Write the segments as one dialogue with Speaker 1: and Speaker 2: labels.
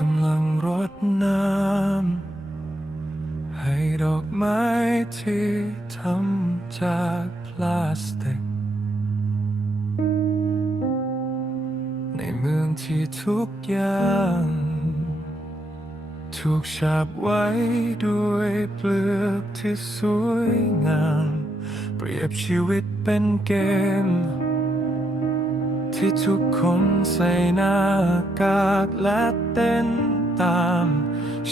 Speaker 1: กำลังรดน้ำ ให้ดอกไม้ที่ทำจากพลาสติก ในเมืองที่ทุกอย่าง ถูกฉาบไว้ด้วยเปลือกที่สวยงาม เปรียบชีวิตเป็นเกม ที่ทุกคนใส่หน้ากากและเต้นตาม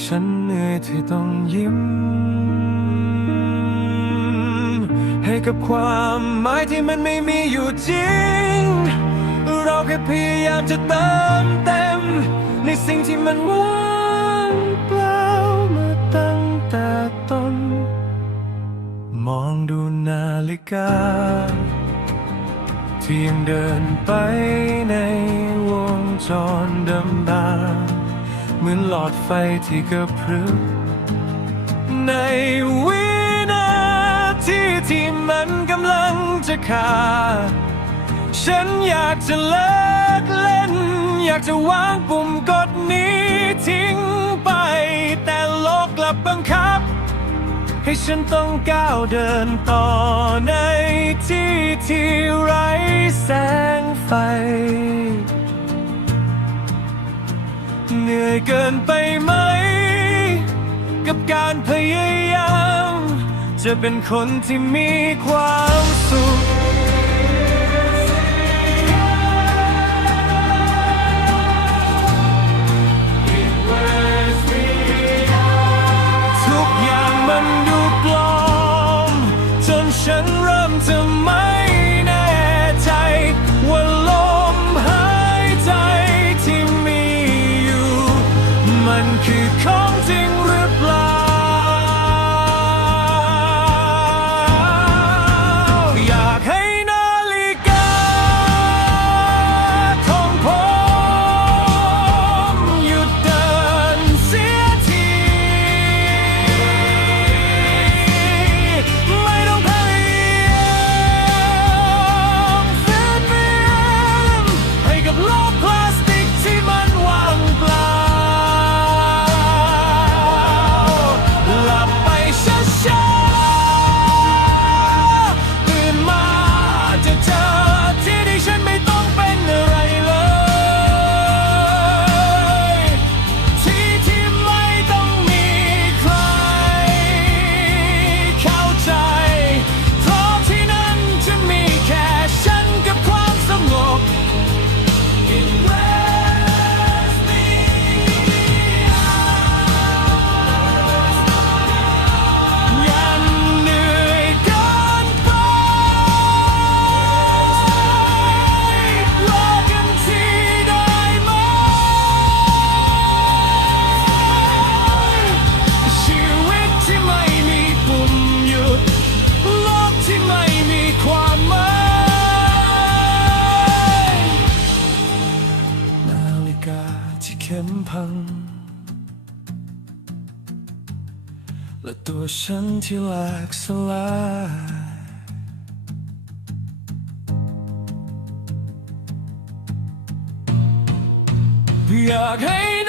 Speaker 1: ฉันเหนื่อยที่ต้องยิ้ม ให้กับความหมายที่มันไม่มีอยู่จริง เราแค่พยายามจะเติมเต็ม ในสิ่งที่มันว่างเปล่ามาตั้งแต่ต้น มองดูนาฬิกา ที่ยังเดินไปในวงจรเดิมดางเหมือนหลอดไฟที่กระพริบในวินาทีที่มันกำลังจะขาดฉันอยากจะเลิกเล่น อยากจะวางปุ่มกดนี้ทิ้งไป แต่โลกกลับบังคับ ให้ฉันต้องก้าวเดินต่อใน ที่ที่ไร้แสงไฟ เหนื่อยเกินไปไหม กับการพยายาม จะเป็นคนที่มีความสุข ลำพัง และตัวฉันที่แหลกสลายอยากให้